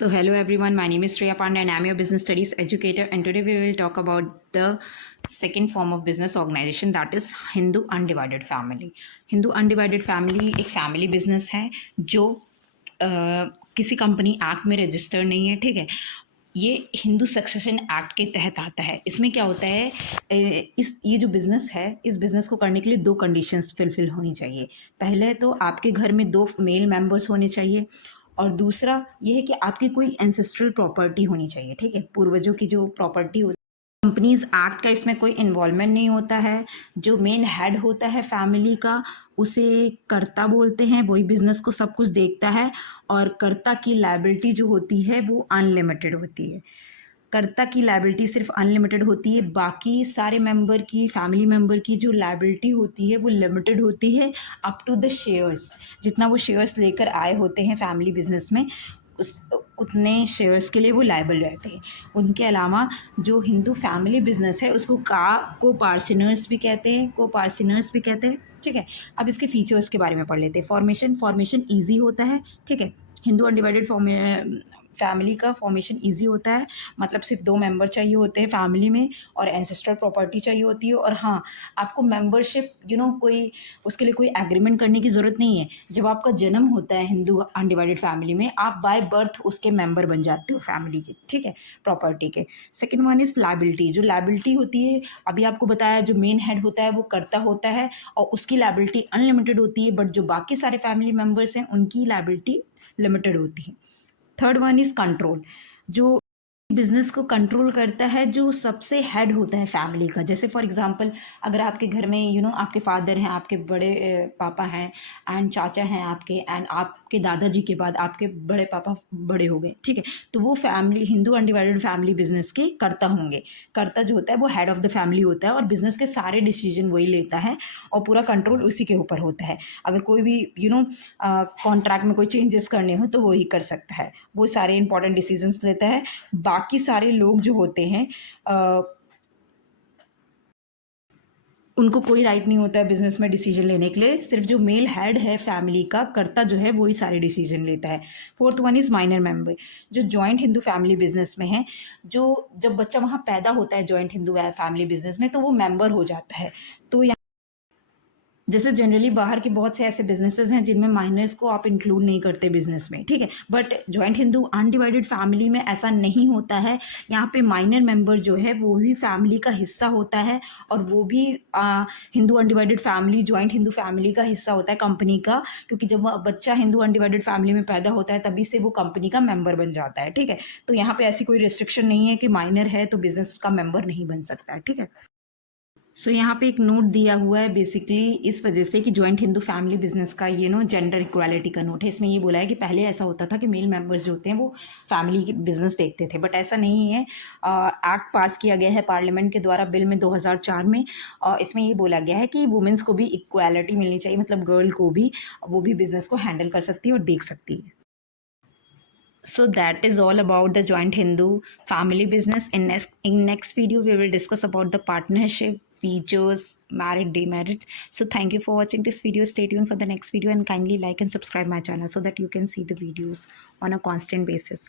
So hello everyone, my name is Shreya Pandey and I'm your business studies educator, and today we will talk about the second form of business organization, that is Hindu Undivided Family. Hindu Undivided Family एक family business है जो किसी company act में registered नहीं है, ठीक है। ये हिंदू सक्सेशन एक्ट के तहत आता है। इसमें क्या होता है, ये जो बिज़नेस है, इस बिज़नेस को करने के लिए दो कंडीशंस फुलफिल होनी चाहिए। पहले तो आपके घर में दो मेल मेंबर्स होने चाहिए, और दूसरा ये है कि आपकी कोई एंसेस्ट्रल प्रॉपर्टी होनी चाहिए, ठीक है। पूर्वजों की जो प्रॉपर्टी होती है, कंपनीज एक्ट का इसमें कोई इन्वॉल्वमेंट नहीं होता है। जो मेन हेड होता है फैमिली का, उसे कर्ता बोलते हैं, वही बिजनेस को सब कुछ देखता है। और कर्ता की लायबिलिटी जो होती है वो अनलिमिटेड होती है। कर्ता की लायबिलिटी सिर्फ अनलिमिटेड होती है, बाकी सारे मेंबर की, फैमिली मेंबर की जो लायबिलिटी होती है वो लिमिटेड होती है अप टू द शेयर्स। जितना वो शेयर्स लेकर आए होते हैं फैमिली बिजनेस में, उस उतने शेयर्स के लिए वो लायबल रहते हैं। उनके अलावा जो हिंदू फैमिली बिजनेस है उसको को पार्टनर्स भी कहते हैं, ठीक है। अब इसके फीचर्स के बारे में पढ़ लेते हैं। फॉर्मेशन ईजी होता है, ठीक है। हिंदू अनडिवाइडेड फैमिली का फॉर्मेशन ईजी होता है, मतलब सिर्फ दो मेंबर चाहिए होते हैं फैमिली में, और एंसेस्ट्रल प्रॉपर्टी चाहिए होती है। और हाँ, आपको मेंबरशिप कोई उसके लिए कोई एग्रीमेंट करने की ज़रूरत नहीं है। जब आपका जन्म होता है हिंदू अनडिवाइडेड फैमिली में, आप बाय बर्थ उसके मेंबर बन जाते हो फैमिली के, ठीक है, प्रॉपर्टी के। Second one is liability. जो लायबिलिटी होती है, अभी आपको बताया, जो मेन हेड होता है वो कर्ता होता है, और उसकी लायबिलिटी अनलिमिटेड होती है। बट जो बाकी सारे फैमिली मेंबर्स हैं उनकी लायबिलिटी लिमिटेड होती है। Third one is control. जो बिजनेस को कंट्रोल करता है जो सबसे हेड होता है फैमिली का। जैसे फॉर एग्जांपल, अगर आपके घर में आपके फादर हैं, आपके बड़े पापा हैं, एंड चाचा हैं आपके, एंड आपके दादाजी के बाद आपके बड़े पापा बड़े हो गए, ठीक है। तो वो family, Hindu undivided family business के कर्ता होंगे। कर्ता जो होता है वो हेड ऑफ द फैमिली होता है, और बिजनेस के सारे डिसीजन वही लेता है, और पूरा कंट्रोल उसी के ऊपर होता है। अगर कोई भी कॉन्ट्रैक्ट में कोई चेंजेस करने हो तो वो ही कर सकता है, वो सारे इंपॉर्टेंट डिसीजंस लेता है। बाकी सारे लोग जो होते हैं, उनको कोई राइट नहीं होता है बिजनेस में डिसीजन लेने के लिए। सिर्फ जो मेल हेड है फैमिली का, कर्ता जो है, वही सारे डिसीजन लेता है। Fourth one is minor member. जो जॉइंट हिंदू फैमिली बिजनेस में है, जो जब बच्चा वहाँ पैदा होता है जॉइंट हिंदू फैमिली बिजनेस में, तो वो मेंबर हो जाता है। तो जैसे जनरली बाहर के बहुत से ऐसे बिजनेसेस हैं जिनमें माइनर्स को आप इंक्लूड नहीं करते बिजनेस में, ठीक है। Butt joint Hindu undivided family में ऐसा नहीं होता है। यहाँ पे माइनर मेंबर जो है वो भी फैमिली का हिस्सा होता है, और वो भी Hindu undivided family, joint Hindu family का हिस्सा होता है, कंपनी का। क्योंकि जब बच्चा हिंदू अनडिवाइडेड फैमिली में पैदा होता है तभी से वो कंपनी का मेंबर बन जाता है, ठीक है। तो यहाँ पे ऐसी कोई रिस्ट्रिक्शन नहीं है कि माइनर है तो बिजनेस का मेंबर नहीं बन सकता है, ठीक है। सो यहाँ पे एक नोट दिया हुआ है बेसिकली इस वजह से कि जॉइंट हिंदू फैमिली बिजनेस का ये जेंडर इक्वालिटी का नोट है। इसमें ये बोला है कि पहले ऐसा होता था कि मेल मेंबर्स जो होते हैं वो फैमिली की बिजनेस देखते थे, बट ऐसा नहीं है। एक्ट पास किया गया है पार्लियामेंट के द्वारा, बिल में 2004 में। इसमें ये बोला गया है कि वुमेंस को भी इक्वालिटी मिलनी चाहिए, मतलब गर्ल को भी, वो भी बिजनेस को हैंडल कर सकती है और देख सकती है। So that is all about the joint Hindu family business. In next video we will discuss about the partnership features, married, demarried. So thank you for watching this video. Stay tuned for the next video, and kindly like and subscribe my channel so that you can see the videos on a constant basis.